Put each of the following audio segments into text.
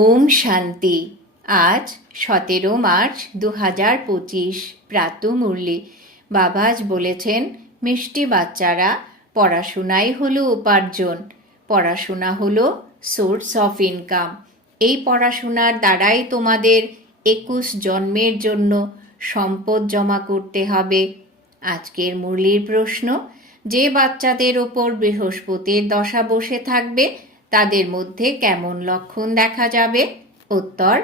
ওম শান্তি। আজ সতেরো মার্চ দু হাজার পঁচিশ প্রাতমূর্লি বাবাজ বলেছেন, মিষ্টি বাচ্চারা, পড়াশোনাই হলো উপার্জন। পড়াশোনা হলো সোর্স অফ ইনকাম এই পড়াশোনার দ্বারাই তোমাদের একুশ জন্মের জন্য সম্পদ জমা করতে হবে। আজকের মুরলির প্রশ্ন, যে বাচ্চাদের ওপর বৃহস্পতির দশা বসে থাকবে তাদের মধ্যে কেমন লক্ষণ দেখা যাবে? উত্তর,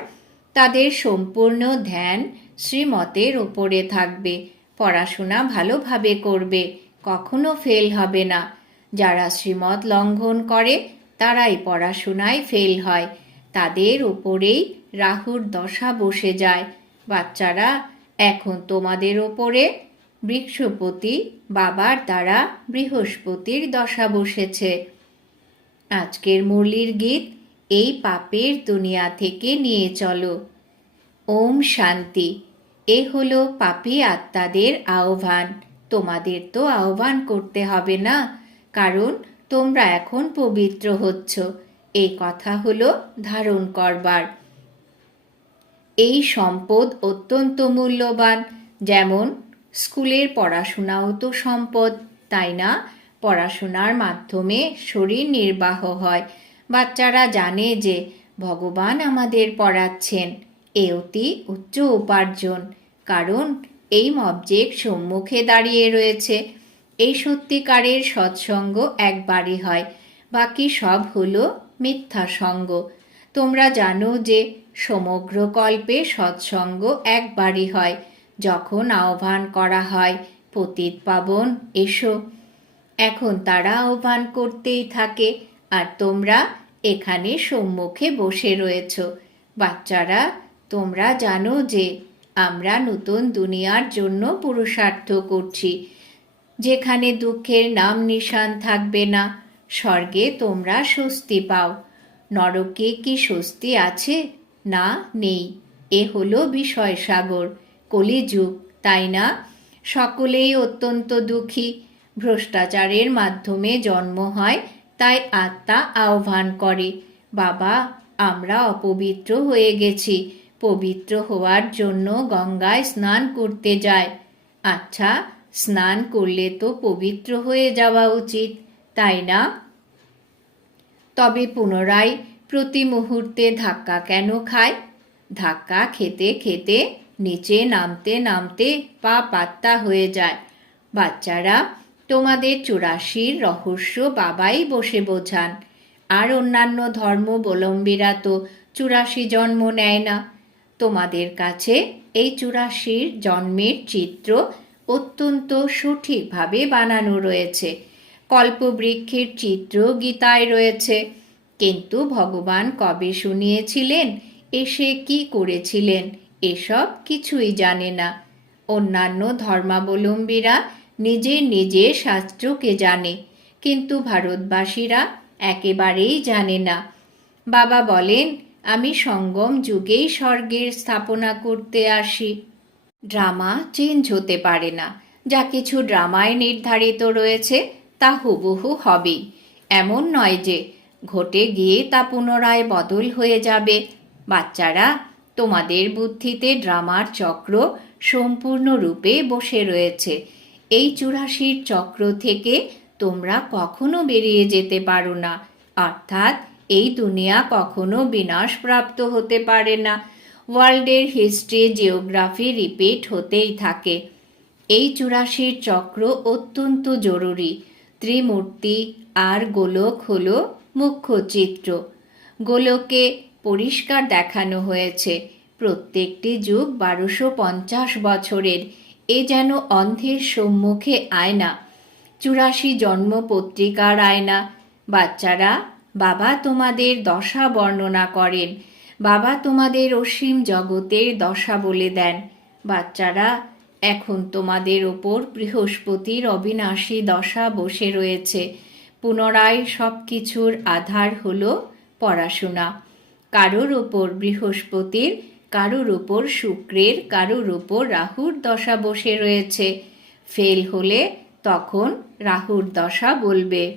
তাদের সম্পূর্ণ ধ্যান শ্রীমতের ওপরে থাকবে। পড়াশোনা ভালোভাবে করবে, কখনো ফেল হবে না। যারা শ্রীমত লঙ্ঘন করে, তারাই পড়াশোনায় ফেল হয়। তাদের ওপরেই রাহুর দশা বসে যায়। বাচ্চারা, এখন তোমাদের ওপরে বৃক্ষপতি বাবার দ্বারা বৃহস্পতির দশা বসেছে। আজকের মুরলির গীত, এই পাপের দুনিয়া থেকে নিয়ে চলো। ওম শান্তি। এ হলো পাপী আত্মাদের আহ্বান। তোমাদের তো আহ্বান করতে হবে না, কারণ তোমরা এখন পবিত্র হচ্ছ। এই কথা হলো ধারণ করবার। এই সম্পদ অত্যন্ত মূল্যবান, যেমন স্কুলের পড়াশোনাও তো সম্পদ, তাই না? পড়াশোনার মাধ্যমে শরীর নির্বাহ হয়। বাচ্চারা জানে যে ভগবান আমাদের পড়াচ্ছেন, এ অতি উচ্চ উপার্জন। কারণ এই অবজেক্ট সম্মুখে দাঁড়িয়ে রয়েছে। এই সত্যিকারের সৎসঙ্গ একবারই হয়, বাকি সব হলো মিথ্যা সঙ্গ। তোমরা জানো যে সমগ্র কল্পে সৎসঙ্গ একবারই হয়। যখন আহ্বান করা হয়, পতিত পাবন, এসো। এখন তারা আহ্বান করতেই থাকে, আর তোমরা এখানে সম্মুখে বসে রয়েছ। বাচ্চারা, তোমরা জানো যে আমরা নতুন দুনিয়ার জন্য পুরুষার্থ করছি। যেখানে দুঃখের নাম নিশান থাকবে না, স্বর্গে তোমরা স্বস্তি পাও। নরকে কি স্বস্তি আছে? না, নেই। এ হলো বিষয় সাগর, কলিযুগ, তাই না? সকলেই অত্যন্ত দুঃখী। ভ্রষ্টাচারের মাধ্যমে জন্ম হয়, তাই আত্মা আহ্বান করে, বাবা, আমরা অপবিত্র হয়ে গেছি। পবিত্র হওয়ার জন্য গঙ্গায় স্নান করতে যায় আচ্ছা স্নান করলে তো পবিত্র হয়ে যাওয়া উচিত, তাই না? তবে পুনরায় প্রতি মুহূর্তে ধাক্কা কেন খায়? ধাক্কা খেতে খেতে নিচে নামতে নামতে পা পাত্তা হয়ে যায়। বাচ্চারা তোমাদের চুরাশির রহস্য বাবাই বসে বোঝান। আর অন্যান্য ধর্মাবলম্বীরা তো চুরাশি জন্ম নেয় না। তোমাদের কাছে এই চুরাশির জন্মের চিত্র অত্যন্ত সঠিকভাবে বানানো রয়েছে। কল্পবৃক্ষের চিত্র গীতায় রয়েছে। কিন্তু ভগবান কবে শুনিয়েছিলেন? এসে কি করেছিলেন? এসব কিছুই জানে না। অন্যান্য ধর্মাবলম্বীরা নিজের নিজের শাস্ত্রকে জানে। কিন্তু ভারতবাসীরা একেবারেই জানে না। বাবা বলেন, আমি সঙ্গম যুগেই স্বর্গের স্থাপনা করতে আসি। ড্রামা চেঞ্জ হতে পারে না। যা কিছু ড্রামায় নির্ধারিত রয়েছে, তা হুবহু হবেই। এমন নয় যে, ঘটে গিয়ে তা পুনরায় বদল হয়ে যাবে। বাচ্চারা, তোমাদের বুদ্ধিতে ড্রামার চক্র সম্পূর্ণরূপে বসে রয়েছে। এই চুরাশির চক্র থেকে তোমরা কখনো বেরিয়ে যেতে পারো না। অর্থাৎ এই দুনিয়া কখনো বিনাশপ্রাপ্ত হতে পারে না। ওয়ার্ল্ডের হিস্ট্রি, জিওগ্রাফি রিপিট হতেই থাকে। এই চুরাশির চক্র অত্যন্ত জরুরি। ত্রিমূর্তি আর গোলক হল মুখ্য চিত্র। গোলকে পরিষ্কার দেখানো হয়েছে। প্রত্যেকটি যুগ বারোশো পঞ্চাশ বছরের। এ যেন অন্ধের সম্মুখে আয়না। চুরাশি জন্ম পত্রিকার আয়না। বাচ্চারা, বাবা তোমাদের দশা বর্ণনা করেন। বাবা তোমাদের অসীম জগতের দশা বলে দেন। বাচ্চারা, এখন তোমাদের ওপর বৃহস্পতির অবিনাশী দশা বসে রয়েছে। পুনরায় সব কিছুর আধার হল পড়াশোনা। কারোর ওপর বৃহস্পতির কারোর ওপর শুক্রের, কারুর ওপর রাহুর দশা বসে রয়েছে। ফেল হলে তখন রাহুর দশা বলবে।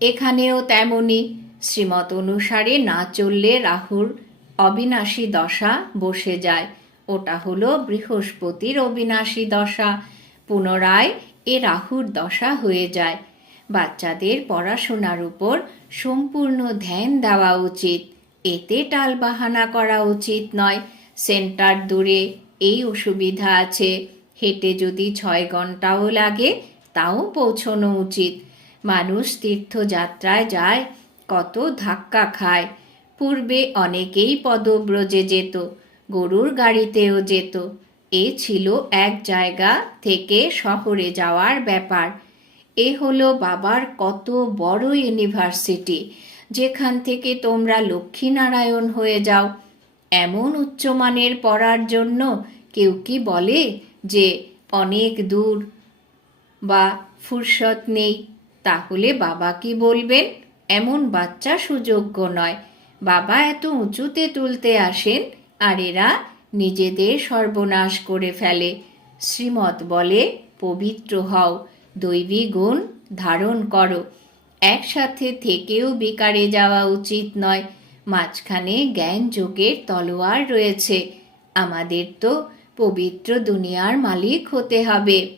এখানেও তেমনি, শ্রীমত অনুসারে না চললে রাহুর অবিনাশী দশা বসে যায়। ওটা হলো বৃহস্পতির অবিনাশী দশা। পুনরায় এ রাহুর দশা হয়ে যায়। বাচ্চাদের পড়াশোনার উপর সম্পূর্ণ ধ্যান দেওয়া উচিত। এতে টালবাহানা করা উচিত নয়। সেন্টার দূরে এই অসুবিধা আছে। হেঁটে যদি ছয় ঘন্টাও লাগে, তাও পৌঁছনো উচিত। মানুষ তীর্থযাত্রায় যায়, কত ধাক্কা খায়। পূর্বে অনেকেই পদব্রজে যেত, গরুর গাড়িতেও যেত। এ ছিল এক জায়গা থেকে শহরে যাওয়ার ব্যাপার। এ হলো বাবার কত বড় ইউনিভার্সিটি। যেখান থেকে তোমরা লক্ষ্মীনারায়ণ হয়ে যাও। এমন উচ্চমানের পড়ার জন্য কেউ কি বলে যে অনেক দূর বা ফুরসত নেই? তাহলে বাবা কি বলবেন? এমন বাচ্চা সুযোগ্য নয়। বাবা এত উঁচুতে তুলতে আসেন আর এরা নিজেদের সর্বনাশ করে ফেলে। শ্রীমত বলে, পবিত্র হও, দৈবী গুণ ধারণ করো। একসাথে থেকেও বিকারে যাওয়া উচিত নয়। মাঝখানে জ্ঞান যোগের তলোয়ার রয়েছে। আমাদের তো পবিত্র দুনিয়ার মালিক হতে হবে।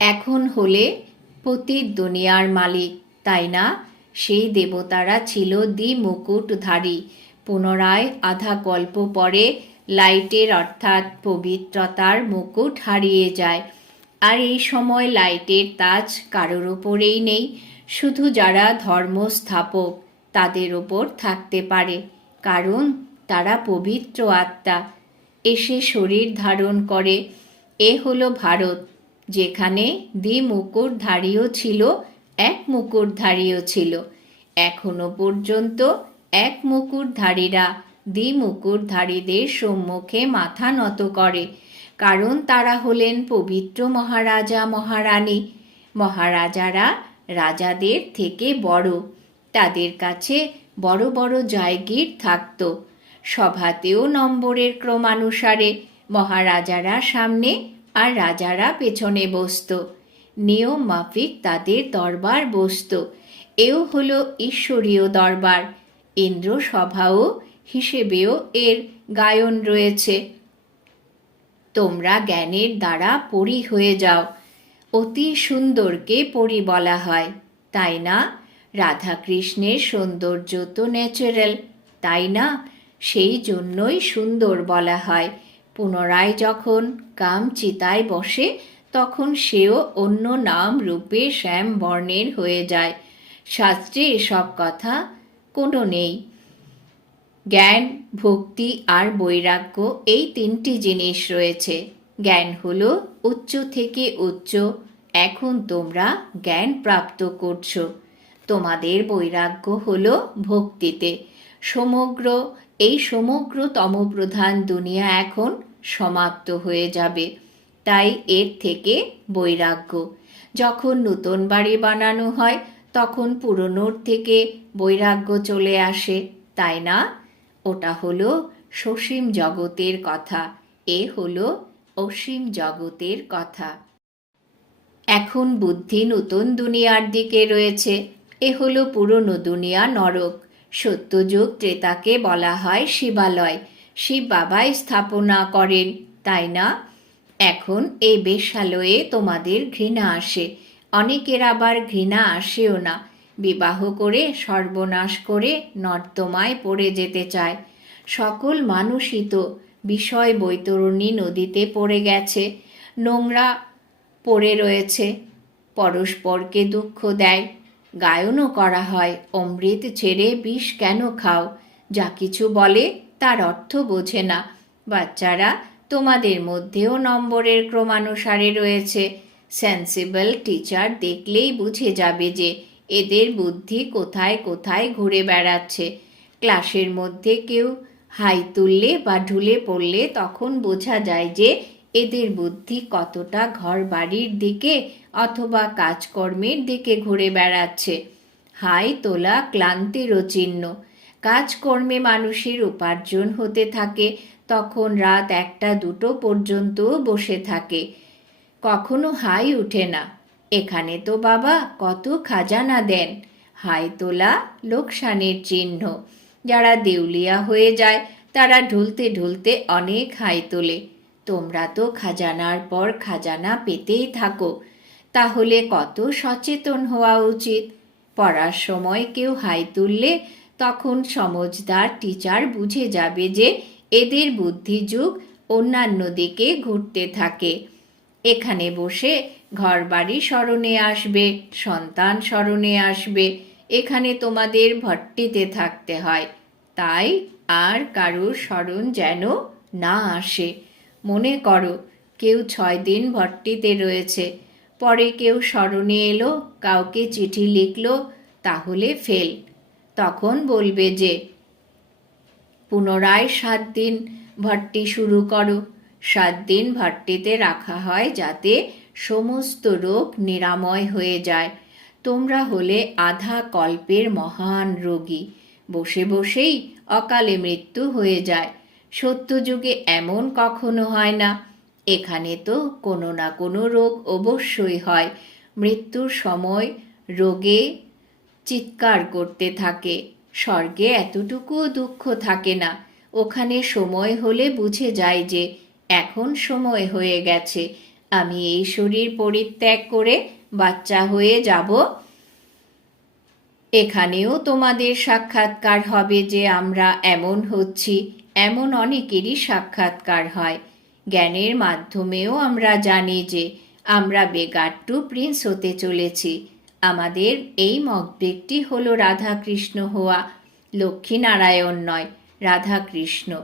এখন হলে পতির দুনিয়ার মালিক, তাই না? সেই দেবতারা ছিল দ্বি মুকুটধারী পুনরায় আধা কল্প পরে লাইটের অর্থাৎ পবিত্রতার মুকুট হারিয়ে যায়। আর এই সময় লাইটের তাজ কারোর ওপরেই নেই, শুধু যারা ধর্ম স্থাপক তাদের ওপর থাকতে পারে, কারণ তারা পবিত্র আত্মা। এসে শরীর ধারণ করে, এ হলো ভারত, যেখানে দ্বি মুকুটধারীও ছিল, এক মুকুটধারীও ছিল। এখনও পর্যন্ত এক মুকুটধারীরা দ্বি মুকুটধারীদের সম্মুখে মাথা নত করে। কারণ তারা হলেন পবিত্র মহারাজা, মহারানী। মহারাজারা রাজাদের থেকে বড়। তাদের কাছে বড় বড় জায়গির থাকত। সভাতেও নম্বরের ক্রমানুসারে মহারাজারা সামনে আর রাজারা পেছনে বসত। নিয়ম মাফিক তাদের দরবার বসত। এও হলো ঈশ্বরীয় দরবার। ইন্দ্র সভাও হিসেবেও এর গায়ন রয়েছে। তোমরা জ্ঞানের দ্বারা পরি হয়ে যাও। অতি সুন্দরকে পরি বলা হয়। তাই না? রাধাকৃষ্ণের সৌন্দর্য তো ন্যাচারাল তাই না? সেই জন্যই সুন্দর বলা হয়। পুনরায় যখন কাম চিতায় বসে, তখন সেও অন্য নাম রূপে শ্যাম বর্ণের হয়ে যায়। শাস্ত্রে এসব কথা কোনো নেই। জ্ঞান, ভক্তি আর বৈরাগ্য এই তিনটি জিনিস রয়েছে। জ্ঞান হলো উচ্চ থেকে উচ্চ। এখন তোমরা জ্ঞান প্রাপ্ত করছ। তোমাদের বৈরাগ্য হল ভক্তিতে। সমগ্র, এই সমগ্র তমপ্রধান দুনিয়া এখন সমাপ্ত হয়ে যাবে। তাই এর থেকে বৈরাগ্য। যখন নতুন বাড়ি বানানো হয়, তখন পুরনোর থেকে বৈরাগ্য চলে আসে। তাই না? ওটা হলো সসীম জগতের কথা। এ হলো অসীম জগতের কথা। এখন বুদ্ধি নতুন দুনিয়ার দিকে রয়েছে। এ হলো পুরনো দুনিয়া নরক। সত্যযুগ ত্রেতাকে বলা হয় শিবালয়। শিব বাবাই স্থাপনা করেন, তাই না? এখন এই বেশালয়ে তোমাদের ঘৃণা আসে। অনেকের আবার ঘৃণা আসেও না। বিবাহ করে, সর্বনাশ করে, নর্দমায় পড়ে যেতে চায়। সকল মানুষই তো বিষয় বৈতরণী নদীতে পড়ে গেছে, নোংরা পড়ে রয়েছে, পরস্পরকে দুঃখ দেয়। গায়নও করা হয়, অমৃত ছেড়ে বিষ কেন খাও? যা কিছু বলে, তার অর্থ বোঝে না। বাচ্চারা তোমাদের মধ্যেও নম্বরের ক্রমানুসারে রয়েছে। সেন্সিবল টিচার দেখলেই বুঝে যাবে যে এদের বুদ্ধি কোথায় কোথায় ঘুরে বেড়াচ্ছে? ক্লাসের মধ্যে কেউ হাই তুললে বা ঢুলে পড়লে তখন বোঝা যায় যে এদের বুদ্ধি কতটা ঘর বাড়ির দিকে অথবা কাজকর্মের দিকে ঘুরে বেড়াচ্ছে। হাই তোলা ক্লান্তিরও চিহ্ন। কাজকর্মে মানুষের উপার্জন হতে থাকে, তখন রাত একটা দুটো পর্যন্ত বসে থাকে। কখনো হাই উঠে না। এখানে তো বাবা কত খাজানা দেন। হাই তোলা লোকসানের চিহ্ন। যারা দেউলিয়া হয়ে যায়, তারা ঢুলতে ঢুলতে অনেক হাই তোলে। তোমরা তো খাজানার পর খাজানা পেতেই থাকো। তাহলে কত সচেতন হওয়া উচিত? পড়ার সময় কেউ হাই তুললে তখন সমজদার টিচার বুঝে যাবে যে এদের বুদ্ধিযুগ অন্যান্য দিকে ঘুরতে থাকে। এখানে বসে ঘরবাড়ি স্মরণে আসবে, সন্তান স্মরণে আসবে, এখানে তোমাদের ভট্টিতে থাকতে হয়। তাই আর কারোর স্মরণ যেন না আসে। মনে করো, কেউ ছয় দিন ভট্টিতে রয়েছে, পরে কেউ স্মরণে এলো, কাউকে চিঠি লিখলো, তাহলে ফেল। তখন বলবে যে, পুনরায় সাত দিন ভট্টি শুরু করো। সাত দিন ভট্টিতে রাখা হয় যাতে সমস্ত রোগ নিরাময় হয়ে যায়। তোমরা হলে আধা কল্পের মহান রোগী। বসে বসেই অকালে মৃত্যু হয়ে যায়। সত্যযুগে এমন কখনো হয় না। এখানে তো কোনো না কোনো রোগ অবশ্যই হয়। মৃত্যুর সময় রোগে চিৎকার করতে থাকে। স্বর্গে এতটুকুও দুঃখ থাকে না। ওখানে সময় হলে বুঝে যায় যে এখন সময় হয়ে গেছে। আমি এই শরীর পরিত্যাগ করে বাচ্চা হয়ে যাব। এখানেও তোমাদের সাক্ষাৎকার হবে যে আমরা এমন হচ্ছি, এমন অনেকেরই সাক্ষাৎকার হয়। জ্ঞানের মাধ্যমেও আমরা জানি যে আমরা বেগাট্টু প্রিন্স হতে চলেছি। আমাদের এই মগবেগটি হলো রাধাকৃষ্ণ হওয়া। লক্ষ্মীনারায়ণ নয়, রাধাকৃষ্ণ।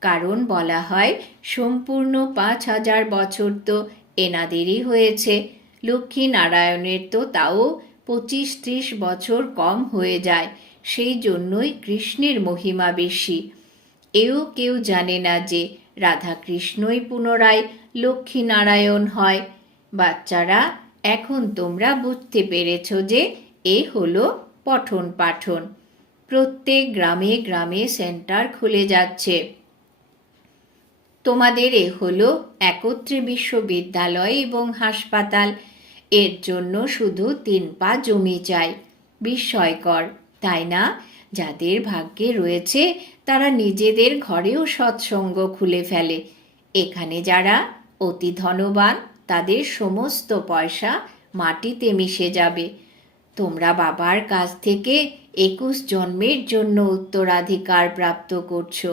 কারণ বলা হয়, সম্পূর্ণ পাঁচ হাজার বছর তো এনাদেরই হয়েছে। লক্ষ্মী নারায়ণের তো তাও পঁচিশ ত্রিশ বছর কম হয়ে যায়, সেই জন্যই কৃষ্ণের মহিমা বেশি। এও কেউ জানে না যে রাধাকৃষ্ণই পুনরায় লক্ষ্মী নারায়ণ হয়। বাচ্চারা, এখন তোমরা বুঝতে পেরেছ যে এ হলো পঠন পাঠন প্রত্যেক গ্রামে গ্রামে সেন্টার খুলে যাচ্ছে। তোমাদের এ হলো একত্রে বিশ্ববিদ্যালয় এবং হাসপাতাল। এর জন্য শুধু তিন পা জমি চাই। বিস্ময়কর, তাই না? যাদের ভাগ্যে রয়েছে, তারা নিজেদের ঘরেও সৎসঙ্গ খুলে ফেলে। এখানে যারা অতি ধনবান, তাদের সমস্ত পয়সা মাটিতে মিশে যাবে। তোমরা বাবার কাছ থেকে একুশ জন্মের জন্য উত্তরাধিকার প্রাপ্ত করছ।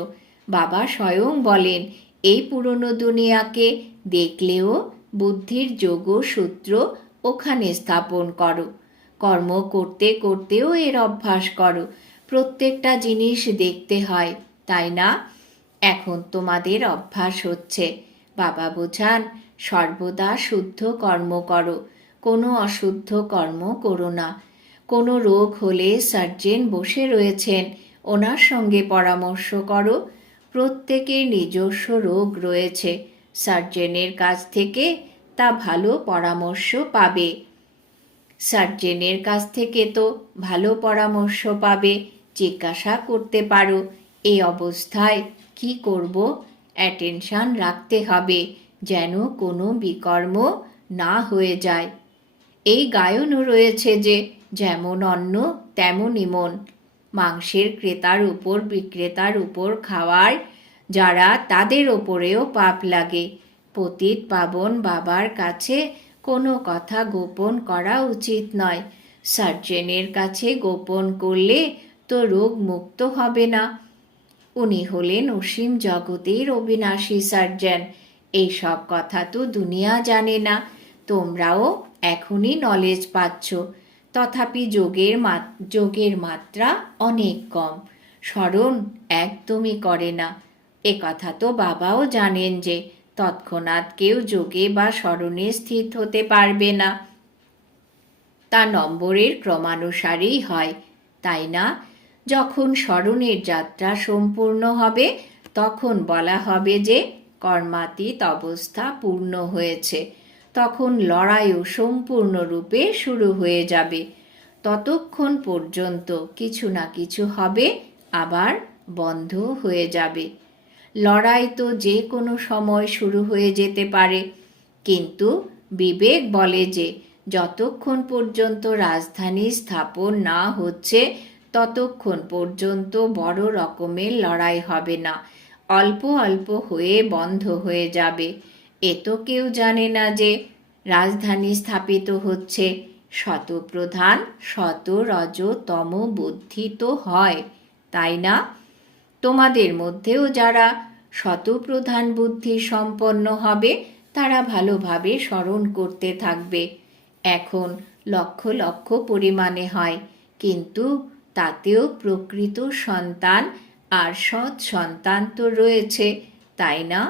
বাবা স্বয়ং বলেন এই পুরনো দুনিয়াকে দেখলেও বুদ্ধির যোগ সূত্র ওখানে স্থাপন করো। কর্ম করতে করতেও এর অভ্যাস করো। প্রত্যেকটা জিনিস দেখতে হয়, তাই না? এখন তোমাদের অভ্যাস হচ্ছে। বাবা বোঝান, সর্বদা শুদ্ধ কর্ম করো, কোনো অশুদ্ধ কর্ম করো না। কোনো রোগ হলে সার্জেন বসে রয়েছেন, ওনার সঙ্গে পরামর্শ করো প্রত্যেকের নিজস্ব রোগ রয়েছে। সার্জেনের কাছ থেকে তা ভালো পরামর্শ পাবে। সার্জেনের কাছ থেকে তো ভালো পরামর্শ পাবে। জিজ্ঞাসা করতে পারো এই অবস্থায় কি করব? অ্যাটেনশান রাখতে হবে যেন কোনো বিকর্ম না হয়ে যায়। এই গায়নও রয়েছে যে, যেমন অন্ন, তেমনই মন। মাংসের ক্রেতার উপর, বিক্রেতার উপর খাওয়ার যারা তাদের ওপরেও পাপ লাগে। পতিত পাবন বাবার কাছে কোনো কথা গোপন করা উচিত নয়। সার্জেনের কাছে গোপন করলে তো রোগ মুক্ত হবে না। উনি হলেন অসীম জগতের অবিনাশী সার্জেন। এইসব কথা তো দুনিয়া জানে না। তোমরাও এখনই নলেজ পাচ্ছ। তথাপি যোগের যোগের মাত্রা অনেক কম। স্মরণ একদমই করে না। এ কথা তো বাবাও জানেন যে তৎক্ষণাৎ কেউ যোগে বা স্মরণে স্থিত হতে পারবে না। তা নম্বরের ক্রমানুসারেই হয়, তাই না? যখন স্মরণের যাত্রা সম্পূর্ণ হবে, তখন বলা হবে যে কর্মাতীত অবস্থা পূর্ণ হয়েছে। তখন লড়াইও সম্পূর্ণরূপে শুরু হয়ে যাবে। ততক্ষণ পর্যন্ত কিছু না কিছু হবে, আবার বন্ধ হয়ে যাবে। লড়াই তো যে কোনো সময় শুরু হয়ে যেতে পারে। কিন্তু বিবেক বলে যে, যতক্ষণ পর্যন্ত রাজধানী স্থাপন না হচ্ছে, ততক্ষণ পর্যন্ত বড় রকমের লড়াই হবে না। অল্প অল্প হয়ে বন্ধ হয়ে যাবে। এ তো কেউ জানে না যে রাজধানী স্থাপিত হচ্ছে। শতপ্রধান শত রজ তম বুদ্ধি তো হয়, তাই না? তোমাদের মধ্যেও যারা শতপ্রধান বুদ্ধি সম্পন্ন হবে, তারা ভালোভাবে স্মরণ করতে থাকবে। এখন লক্ষ লক্ষ পরিমাণে হয়, কিন্তু তাতেও প্রকৃত সন্তান আর সৎ সন্তান তো রয়েছে, তাই না?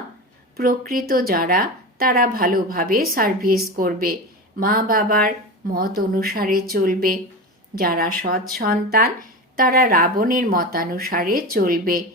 প্রকৃত যারা, তারা ভালোভাবে সার্ভিস করবে, মা বাবার মত অনুসারে চলবে। যারা সৎ সন্তান, তারা রাবণের মতানুসারে চলবে।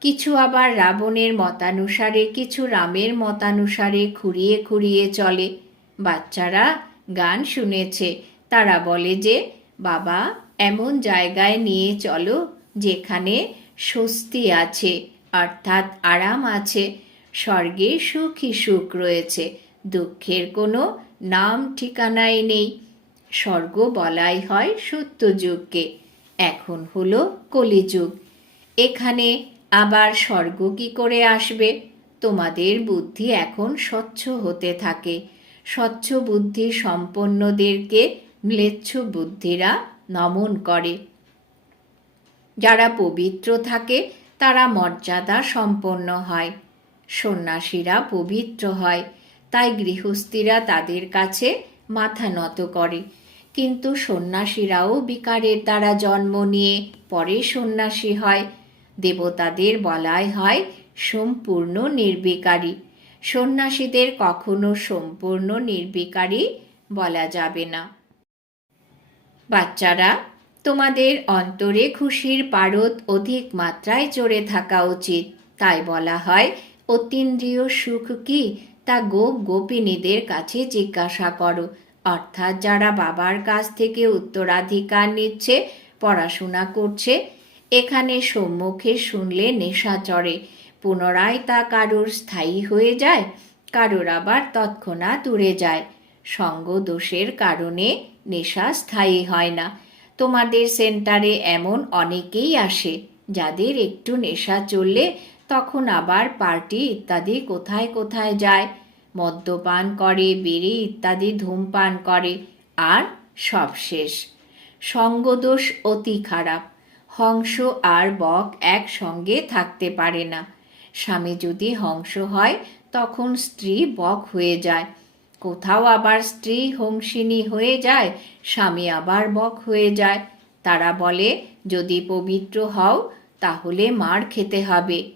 কিছু আবার রাবণের মতানুসারে, কিছু রামের মতানুসারে খুঁড়িয়ে খুঁড়িয়ে চলে। বাচ্চারা গান শুনেছে, তারা বলে যে, বাবা, এমন জায়গায় নিয়ে চলো, যেখানে স্বস্তি আছে, অর্থাৎ আরাম আছে। স্বর্গে সুখী সুখ রয়েছে, দুঃখের কোনো নাম ঠিকানাই নেই। স্বর্গ বলাই হয় সত্যযুগকে এখন হলো কলিযুগ। এখানে আবার স্বর্গ কি করে আসবে? তোমাদের বুদ্ধি এখন স্বচ্ছ হতে থাকে। স্বচ্ছ বুদ্ধি সম্পন্নদেরকে ম্লেচ্ছ বুদ্ধিরা নমন করে। যারা পবিত্র থাকে, তারা মর্যাদা সম্পন্ন হয়। সন্ন্যাসীরা পবিত্র হয়। তাই গৃহস্থীরা তাদের কাছে মাথা নত করে। কিন্তু সন্ন্যাসীরাও বিকারের দ্বারা জন্ম নিয়ে পরে সন্ন্যাসী হয়। দেবতাদের বলাই হয়, সম্পূর্ণ নির্বিকারী। সন্ন্যাসীদের কখনো সম্পূর্ণ নির্বিকারী বলা যাবে না। বাচ্চারা, তোমাদের অন্তরে খুশির পারদ অধিক মাত্রায় চড়ে থাকা উচিত। তাই বলা হয় অতীন্দ্রিয় সুখ কি? তা গোপ গোপিনীদের কাছে জিজ্ঞাসা করো। অর্থাৎ যারা বাবার কাছ থেকে উত্তরাধিকার নিচ্ছে, পড়াশোনা করছে, এখানে সম্মুখে শুনলে নেশা চড়ে। পুনরায় তা কারোর স্থায়ী হয়ে যায়, কারোর আবার তৎক্ষণাৎ উড়ে যায়। সঙ্গ দোষের কারণে নেশা স্থায়ী হয় না। তোমাদের সেন্টারে এমন অনেকেই আসে, যাদের একটু নেশা চললে তখন আবার পার্টি ইত্যাদি কোথায় কোথায় যায়, মদ্যপান করে, বিড়ি ইত্যাদি ধূমপান করে, আর সব শেষ। সঙ্গদোষ অতি খারাপ। হংস আর বক একসঙ্গে থাকতে পারে না। স্বামী যদি হংস হয়, তখন স্ত্রী বক হয়ে যায়। কোথাও আবার স্ত্রী হংসিনী হয়ে যায়, স্বামী আবার বক হয়ে যায়। তারা বলে, যদি পবিত্র হও, তাহলে মার খেতে হবে।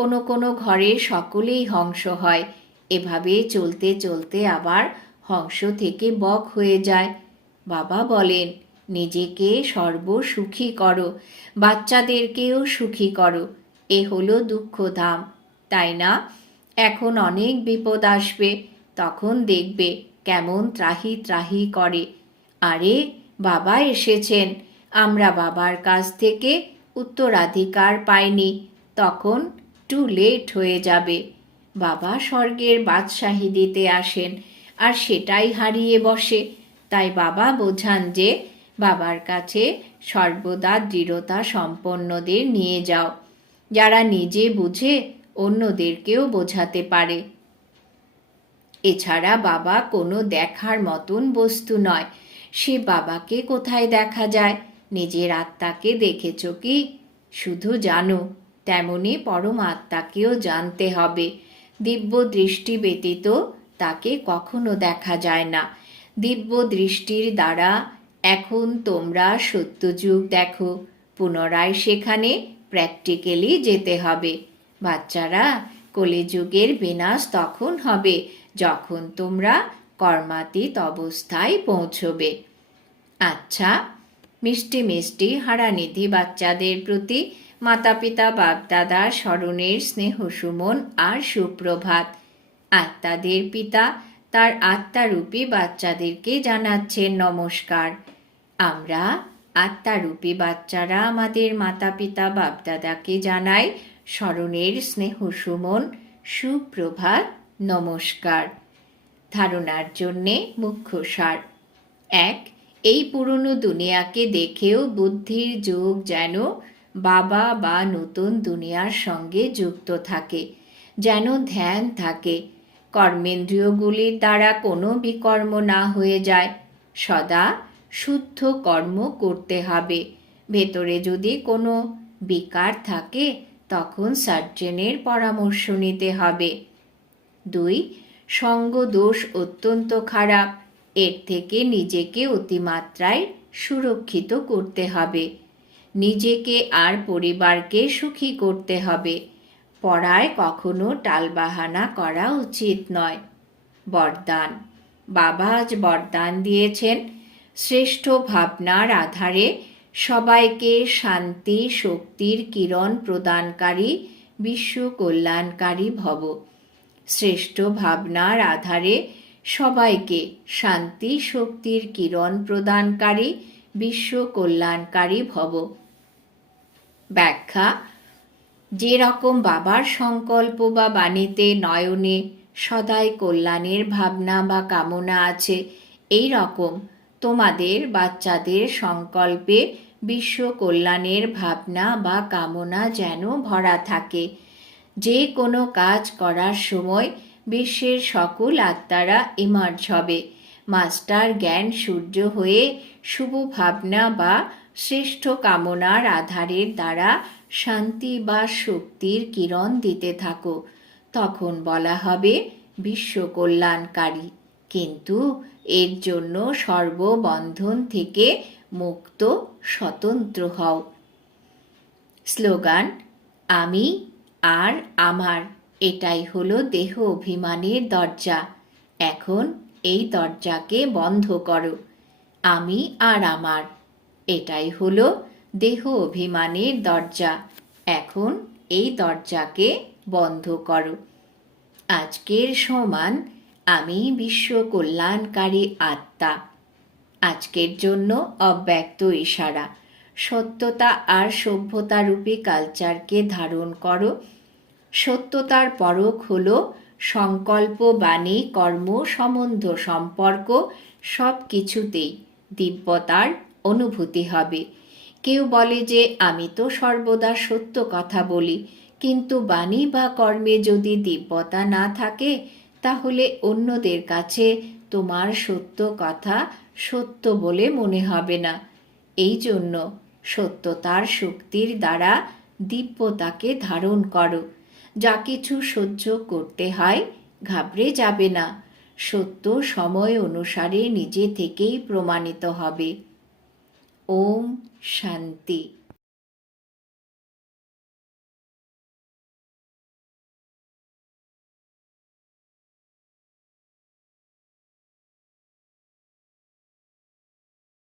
কোনো কোনো ঘরে সকলেই হংস হয়। এভাবে চলতে চলতে আবার হংস থেকে বক হয়ে যায়। বাবা বলেন, নিজেকে সর্বসুখী করো, বাচ্চাদেরকেও সুখী করো। এ হলো দুঃখধাম তাই না? এখন অনেক বিপদ আসবে, তখন দেখবে কেমন ত্রাহি ত্রাহি করে। আরে, বাবা এসেছেন, আমরা বাবার কাছ থেকে উত্তরাধিকার পাইনি, তখন টু লেট হয়ে যাবে। বাবা স্বর্গের বাদশাহী দিতে আসেন, আর সেটাই হারিয়ে বসে। তাই বাবা বোঝান যে, বাবার কাছে সর্বদা দৃঢ়তা সম্পন্নদের নিয়ে যাও। যারা নিজে বুঝে, অন্যদেরকেও বোঝাতে পারে। এছাড়া বাবা কোনো দেখার মতন বস্তু নয়। সে বাবাকে কোথায় দেখা যায়? নিজের আত্মাকে দেখেছ কি? শুধু জানো। তেমনি পরম আত্মাকেও জানতে হবে। দিব্য দৃষ্টি ব্যতীত তাকে কখনো দেখা যায় না। দিব্য দৃষ্টির দ্বারা এখন তোমরা সত্যযুগ দেখো। পুনরায় সেখানে প্র্যাকটিক্যালি যেতে হবে। বাচ্চারা, কলিযুগের বিনাশ তখন হবে যখন তোমরা কর্মাতীত অবস্থায় পৌঁছবে। আচ্ছা মিষ্টি মিষ্টি হারানিধি বাচ্চাদের প্রতি মাতা পিতা বাপদাদা, স্মরণের স্নেহ সুমন আর সুপ্রভাত। আত্মাদের পিতা তার আত্মারূপী বাচ্চাদেরকে জানাচ্ছেন নমস্কার। আমরা আত্মারূপী বাচ্চারা আমাদের মাতা পিতা বাপদাদাকে জানাই স্মরণের স্নেহ সুমন, সুপ্রভাত, নমস্কার। ধারণার জন্যে মুখ্য সার। এক, এই পুরনো দুনিয়াকে দেখেও বুদ্ধির যোগ যেন বাবা বা নতুন দুনিয়ার সঙ্গে যুক্ত থাকে, যেন ধ্যান থাকে। কর্মেন্দ্রিয়গুলির দ্বারা কোনো বিকর্ম না হয়ে যায়। সদা শুদ্ধ কর্ম করতে হবে। ভেতরে যদি কোনো বিকার থাকে, তখন সার্জেনের পরামর্শ নিতে হবে। দুই সঙ্গ দোষ অত্যন্ত খারাপ। এর থেকে নিজেকে অতিমাত্রায় সুরক্ষিত করতে হবে। নিজেকে আর পরিবারকে সুখী করতে হবে। পড়ায় কখনো টালবাহানা করা উচিত নয়। বরদান। বাবা আজ বরদান দিয়েছেন। শ্রেষ্ঠ ভাবনার আধারে সবাইকে শান্তি, শক্তির কিরণ প্রদানকারী বিশ্ব কল্যাণকারী ভব। শ্রেষ্ঠ ভাবনার আধারে সবাইকে শান্তি, শক্তির কিরণ প্রদানকারী বিশ্ব কল্যাণকারী ভব। ব্যাখ্যা, যে রকম বাবার সংকল্প বা বাণীতে নয়নে সদাই কল্যাণের ভাবনা বা কামনা আছে, এই রকম তোমাদের বাচ্চাদের সংকল্পে বিশ্ব কল্যাণের ভাবনা বা কামনা যেন ভরা থাকে। যে কোনো কাজ করার সময় বিশ্বের সকল আত্মারা ইমার্জ হবে। মাস্টার জ্ঞান সূর্য হয়ে শুভ ভাবনা বা শ্রেষ্ঠ কামনার আধারের দ্বারা শান্তি বা শক্তির কিরণ দিতে থাকো। তখন বলা হবে, বিশ্ব কল্যাণকারী। কিন্তু এর জন্য সর্ববন্ধন থেকে মুক্ত, স্বতন্ত্র হও। স্লোগান, আমি আর আমার। এটাই হলো দেহ অভিমানের দরজা। এখন এই দরজাকে বন্ধ করো, আমি আর আমার। এটাই হলো দেহ অভিমানের দরজা। এখন এই দরজাকে বন্ধ করো। আজকের সমান আমি বিশ্ব কল্যাণকারী আত্মা। আজকের জন্য অব্যক্ত ইশারা। সত্যতা আর সভ্যতারূপী কালচারকে ধারণ করো। সত্যতার পরক হল সংকল্প, বাণী, কর্ম, সম্বন্ধ, সম্পর্ক সব কিছুতেই দিব্যতার অনুভূতি হবে। কেউ বলে যে, আমি তো সর্বদা সত্য কথা বলি। কিন্তু বাণী বা কর্মে যদি দিব্যতা না থাকে, তাহলে অন্যদের কাছে তোমার সত্য কথা সত্য বলে মনে হবে না। এই জন্য সত্যতার শক্তির দ্বারা দিব্যতাকে ধারণ করো। যা কিছু সহ্য করতে হয়, ঘাবড়ে যাবে না। সত্য সময় অনুসারে নিজে থেকেই প্রমাণিত হবে। ওম শান্তি।